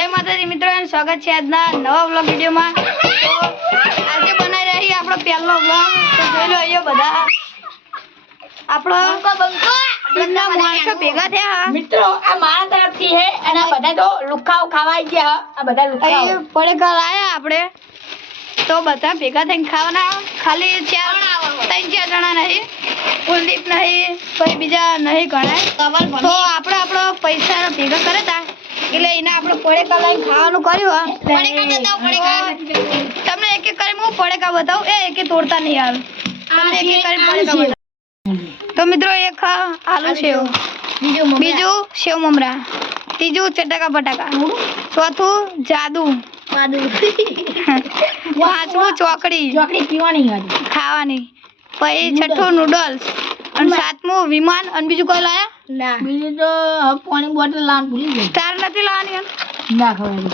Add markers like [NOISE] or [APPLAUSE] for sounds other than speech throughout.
જય માતાજી મિત્રો સ્વાગત છે આજના નવા વ્લોગ વિડીયોમાં. તો આજે બનાવી રહી આપણો પહેલો વ્લોગ તો જોઈ લો અહીંયા બધા. આપણો ભેગા થયા. મિત્રો આ મારા તરફથી હે અને બધા તો લુખાઓ ખાવા ગયા આ બધા લુખાઓ. અહીં ઘર લાયા આપણે. તો બધા ભેગા થઈને ખાવાના. ખાલી ચાર ત્રણ ચાર જણા નહીં. કુલદીપ નહીં કોઈ બીજા નહીં ગણાય. તો આપણે આપણો પૈસા ભેગા કરે એટલે એને આપણે પડેકા લઈને ખાવાનું કર્યું હા. પડેકા તમને એક એક કરીને હું પડેકા બતાવું એ એક તોડતા નહીં આવે. તમને એક એક કરીને પડેકા બતાવું. તો મિત્રો એક આલુ સેવ બીજું સેવ મમરા. ત્રીજું ચટાકા બટાકા. ચોથું જાદુ. [LAUGHS] પાંચમું ચોકડી. ચોકડી પીવાની ખાવાની. પછી છઠ્ઠું નૂડલ્સ અને સાતમું વિમાન. અને બીજું કોઈ લાયા? બીજું તો હવે પાણી બોટલ લાવવાનું ભૂલી ગઈ. તાર નથી લાવવાની એમ? ના ખબર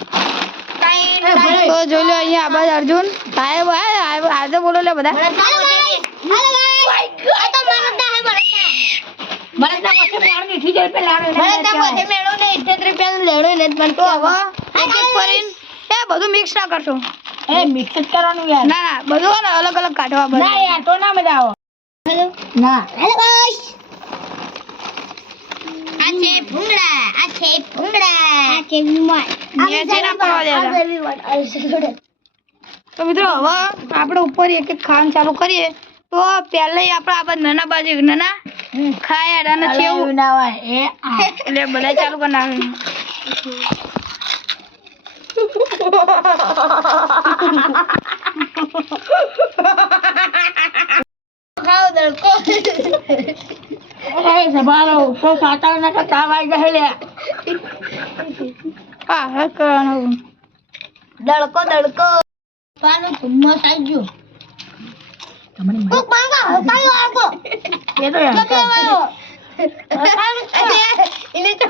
તો જોઈ લો અહીંયા આબાદ અર્જુન. ભાઈ ભાઈ આજે બોલો લે બધા. ની મિક્સ ના કરશો. એ મિક્સ જ કરવાનું યાર. ના ના બધું ને અલગ અલગ કાઢવા બધું ના યાર તો ના મજા આવો. ના. નીચે ના પડવા દેતા. તો મિત્રો હવે આપણે ઉપર એક એક ખાવાનું ચાલુ કરીએ. તો પહેલે આપણે આ બધા નાના બાજુ નાના ખાયા અને અલે એવું આ. એટલે બધા ચાલુ કરી નાખે એ સભારો તો સાતાર ના કરતા આવાય ગહે લે. હા હા કરવાનું દડકો દડકો પાનું ધુમ્મસ સાજ્યો તમને કોક માંગા હકાયો આગો એ તો યાર એને તો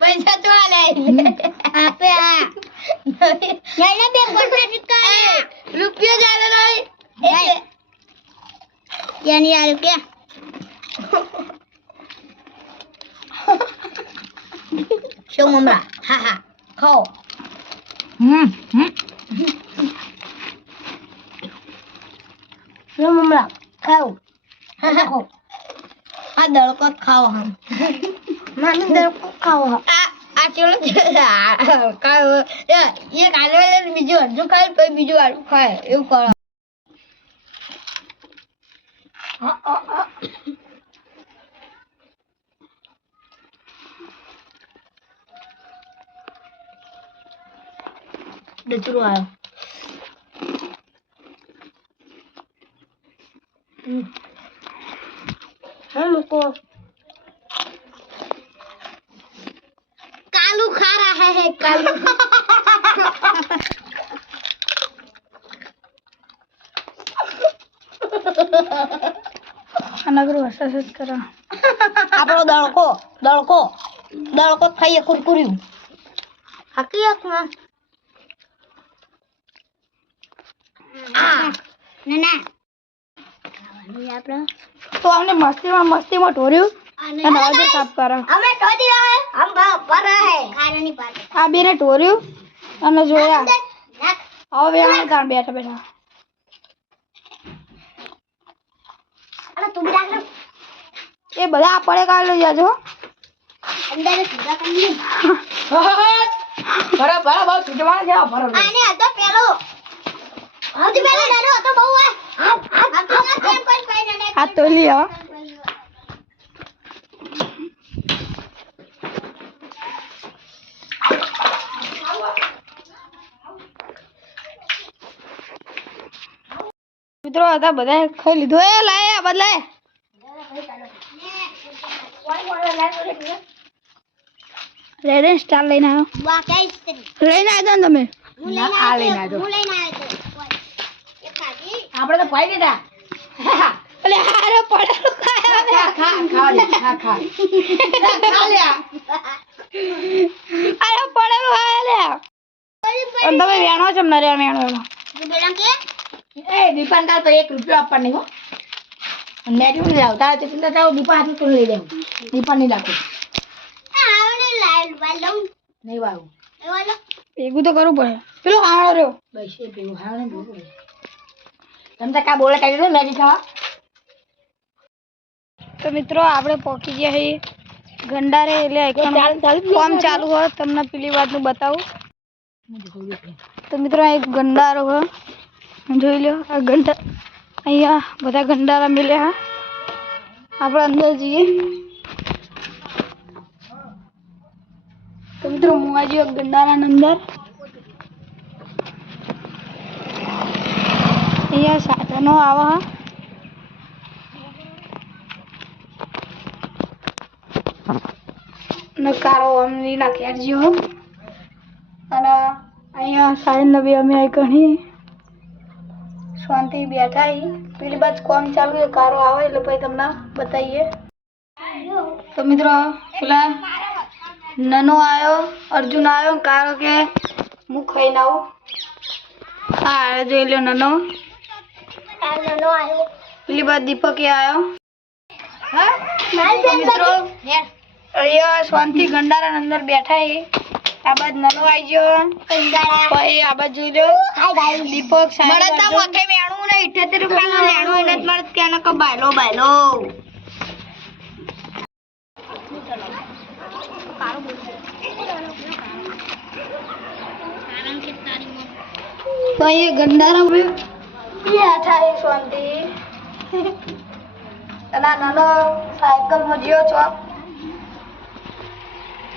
પૈસા તો આલે. આપે આ. યાને બે ગોટા ટીકા રૂપિયો જાલે નહીં યાની આ રૂપિયા શું મમરા હા હા. ખાઓ. હમ હમ. શું મમરા ખાઓ. હા હા. ખાઓ. આ દળકો ખાઓ હમ. મામી દળકો ખાઓ આ આ ચલો ખાઓ. એક આલુ બીજું અડધું ખાય પછી બીજું આડું ખાય. એવું કરો. નેચરો આવ્યો હે લોકો કાલુ ખા રહા હે કાલુ ha ha ha. નગર વરસાદ જ કરો આપણો દળકો દળકો દળકો ખાઈએ કુરકુર્યું હકીકતમાં તો અમને મસ્તીમાં મસ્તીમાં ઢોર્યું અને હવે સાફ કરો. અમે હમ પર આ બેને ઢોર્યું અને જોયા. હવે બેઠા બેઠા. અરે તું બી નાખ એ બધા આ પડે કાઢ લઈ જાજો અંદર સુધા કરી ભરા ભરા બહુ છૂટવાના છે ભરા. આને હતો પેલો. સૌથી પેલો નાનો હતો બહુ આ. આ તો આવો મિત્રો હતા બધા ખાઈ લીધો. એ લાય આ બદલે. રેડન સ્ટાર લઈને આવ્યો. વાહ કઈ સ્ત્રી? લઈને આવ્યો ને તમે. હું લઈને આવ્યો હું લઈને આવ્યો આપણે તો ભાઈ દીધા. એટલે હારો પડેલું ખા ખા ખા ખા. ખા ખા લ્યા. અરે પડેલું ખાયા લ્યા અને તમે વેણો છો ને નરે વેણો. એ દીપાન તાર તો એક રૂપિયો આપવાની હો. અને મેં કીધું લાવ તારે તો ચિંતા દીપા હાથે તું લઈ લેવું દીપા નહીં રાખું. નહીં વાવું. ભેગું તો કરવું પડે. પેલો હારો રહ્યો. બસ એ ભેગું હા ને પડે. તમે તો કા બોલે કાઢી દો મેરી ખાવા? તો મિત્રો આપણે પહોંચી ગયા છીએ ગંડારે એટલે ચાલ, ચાલ, ચાલુ હોય તમને પેલી વાતનું બતાવું. તો મિત્રો એક ગંડારો હોય જોઈ લો આ ગંડા. અહીંયા બધા ગંડારા મળ્યા હા. આપણે અંદર જઈએ. તો મિત્રો મુવાજી ગંડારાની અંદર. અહીંયા સાધનો આવે હા. નકારો અમની નાખ્યા જેવો અને અહીંયા સાઈન નવી અમે ઘણી શાંતિ બેઠા હી પેલી બાજુ કોમ ચાલુ છે, કારો આવે એટલે પછી તમને બતાવીએ. તો મિત્રો, પેલા નનો આવ્યો, અર્જુન આવ્યો, કારો કે હું ખાઈને આવું. હા જોઈ લો નનો. પેલી બાજુ દીપક આવ્યો. તો મિત્રો, અહીંયા શાંતિ ગંડારા અંદર બેઠા હી આ બાદ નનો આવજો પછી આ બાદ જોજો. દીપક મળે તો વખે વેણું ને ઇઠ્યોતેર રૂપિયાનું લેણું એને મળે ત્યાંનો કે બાયલો બાયલો. ભાઈ ગંડારા ભાઈ નાનો સાયકલ મજ્યો છો.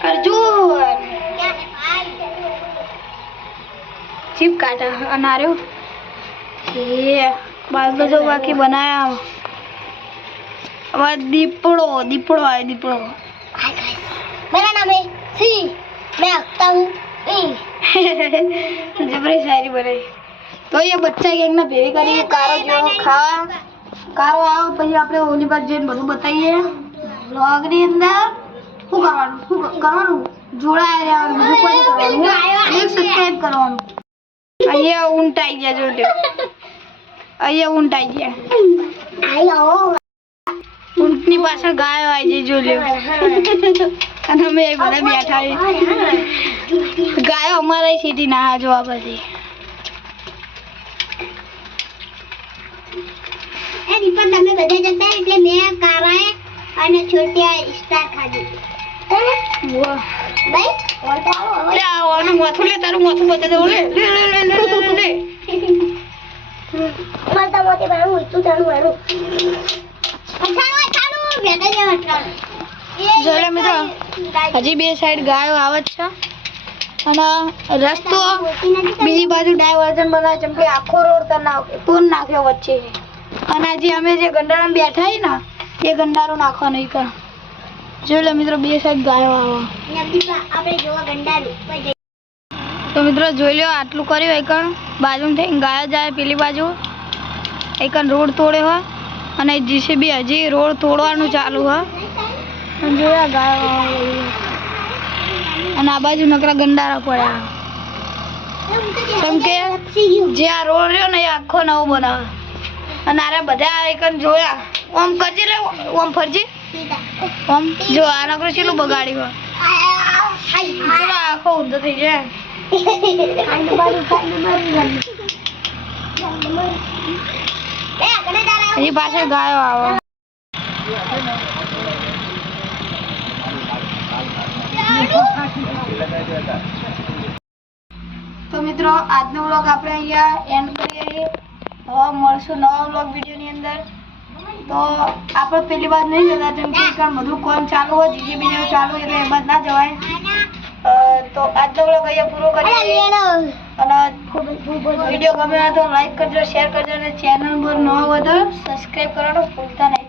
અર્જુન. सिर्फ काटा अनारे ये बाल का जो बाकी बनाया हमारा दीपड़ो दीपड़ो आए दीपड़ो मेरा नाम है सी मैं आखता हूँ जबरी તો એ બચ્ચા ગેંગના ભેગી કરી કારો જેવો ખાવા. કારો આવ પછી આપણે ઓલી બાજુ જઈને બધું બતાવીએ. બ્લોગની અંદર શું કરવાનું? શું કરવાનું? જોડાયા રહેવાનું. બીજું કોઈ કરવાનું. એક સબસ્ક્રાઈબ કરવાનું. અહીંયા ઊંટાઈ ગયા જોજો અહીંયા ઊંટાઈ ગયા. ઊંટની પાછળ ગાયો આવી જઈ જોજો અને અમે બધા બેઠા ગાયો અમારા સીધી ના જોવા પછી એ દીપક, તમે બધા જતા એટલે મેં કારાએ અને છોટિયા ઇસ્ટાર ખાધી. હજી બે સાઈડ ગાયો આવત છે. અને રસ્તો બીજી બાજુ ડાયવર્ઝન બનાવે છે કે આખો રોડ તો નાખ્યો પૂર નાખ્યો વચ્ચે. અને આજે અમે જે ગંડારામાં બેઠા ને એ ગંડારો નાખવાનો નહીં જોઈ મિત્રો, બે સાઈડ ગાયો આવે. તો મિત્રો, જોઈ લો આટલું કર્યું એકણ. બાજુ થઈને ગાયો જાય પેલી બાજુ. એકણ રોડ તોડ્યો હોય અને જીસીબી હજી રોડ તોડવાનું ચાલુ હોય જોયા ગાયો અને આ બાજુ નકરા ગંડારા પડ્યા. કેમ કે જે આ રોડ રહ્યો ને એ આખો નવો બનાવે. અને આરે બધા એકણ જોયા. ઓમ કરજે લે, ઓમ ફરજી. જો, આ નકરો ચેલું બગાડ્યું આખો ઊંધો થઈ જાય હજી પાછળ ગાયો આવે. તો મિત્રો, આજનો વ્લોગ આપણે અહીંયા એન્ડ કરીએ હવે મળશું નવા વ્લોગ વિડીયોની અંદર. તો આપણે પેલી વાત નહીં જતા જેમ કે કારણ બધું કોમ ચાલુ હોય જીજી બીજી ચાલુ હોય એટલે એ બાદ ના જવાય. તો આજનો વ્લોગ અહીંયા પૂરો કરીએ. અને વીડિયો ગમે તો લાઈક કરજો શેર કરજો અને ચેનલ પર નવા વધો સબસ્ક્રાઈબ કરવાનું ભૂલતા નહીં.